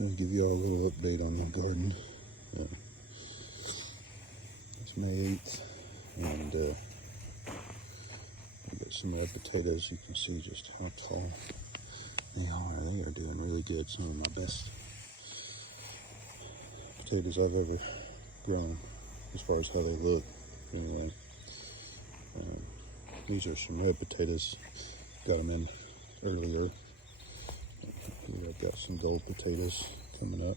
I'll give you all a little update on my garden. It's May 8th, and I've got some red potatoes. You can see just how tall they are. They are doing really good. Some of my best potatoes I've ever grown, as far as how they look. Anyway, these are some red potatoes. Got them in earlier. Here I've got some gold potatoes coming up.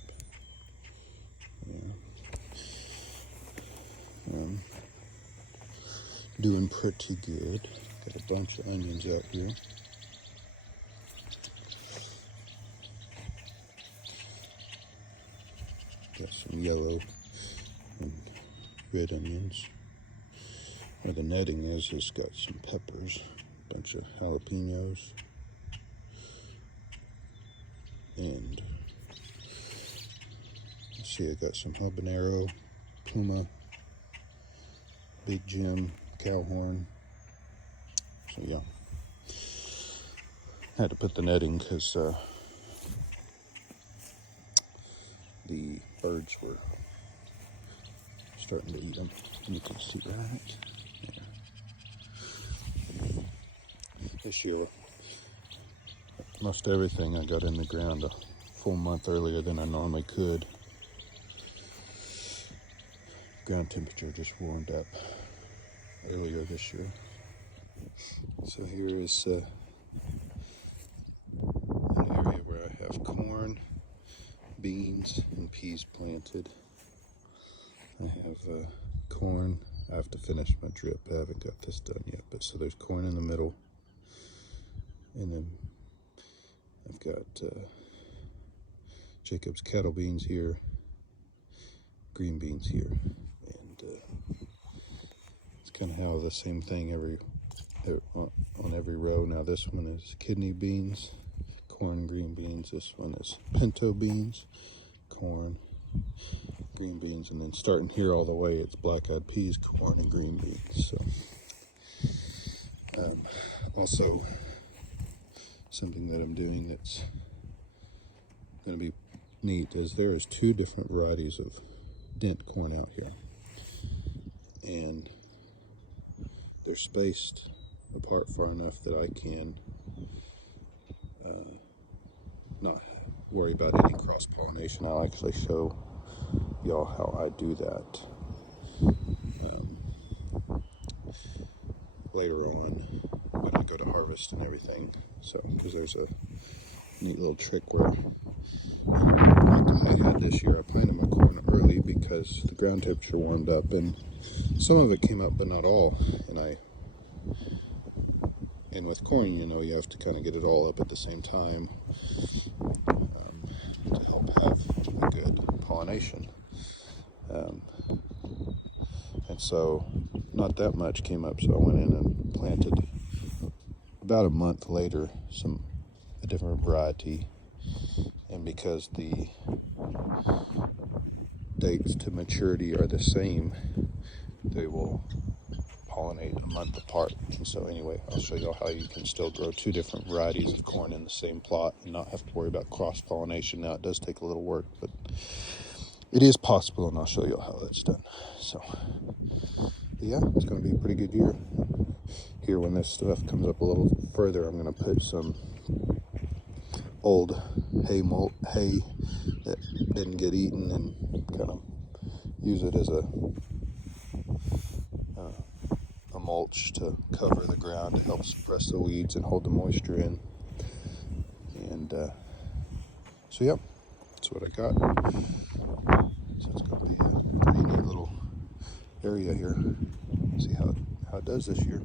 Doing pretty good. Got a bunch of onions out here. Got some yellow and red onions. Where the netting is, it's got some peppers, a bunch of jalapenos, and let's see, I got some habanero, puma, big Jim, cowhorn. So yeah, had to put the netting because the birds were starting to eat them. You can see right there. This year, most everything I got in the ground a full month earlier than I normally could. Ground temperature just warmed up earlier this year. So here is an area where I have corn, beans, and peas planted. I have corn. I have to finish my drip. I haven't got this done yet, but so there's corn in the middle, and then I've got Jacob's cattle beans here, green beans here, and it's kind of how the same thing on every row. Now this one is kidney beans, corn, green beans. This one is pinto beans, corn, green beans, and then starting here all the way, it's black-eyed peas, corn, and green beans. So also something that I'm doing that's going to be neat is there is 2 different varieties of dent corn out here, and they're spaced apart far enough that I can not worry about any cross-pollination. I'll actually show y'all how I do that later on when I go to harvest and everything. So, because there's a neat little trick where I had this year, I planted my corn early because the ground temperature warmed up, and some of it came up, but not all. And with corn, you know, you have to kind of get it all up at the same time to help have a good pollination. And so not that much came up, so I went in and planted about a month later a different variety. And because the dates to maturity are the same, they will pollinate a month apart. And so anyway, I'll show y'all how you can still grow 2 different varieties of corn in the same plot and not have to worry about cross-pollination. Now, it does take a little work, but it is possible, and I'll show y'all how that's done. So yeah, it's going to be a pretty good year. Here, when this stuff comes up a little further, I'm going to put some old hay that didn't get eaten and kind of use it as a mulch to cover the ground to help suppress the weeds and hold the moisture in. And so yeah, that's what I got. So it's going to be a pretty neat little area here. See how it does this year.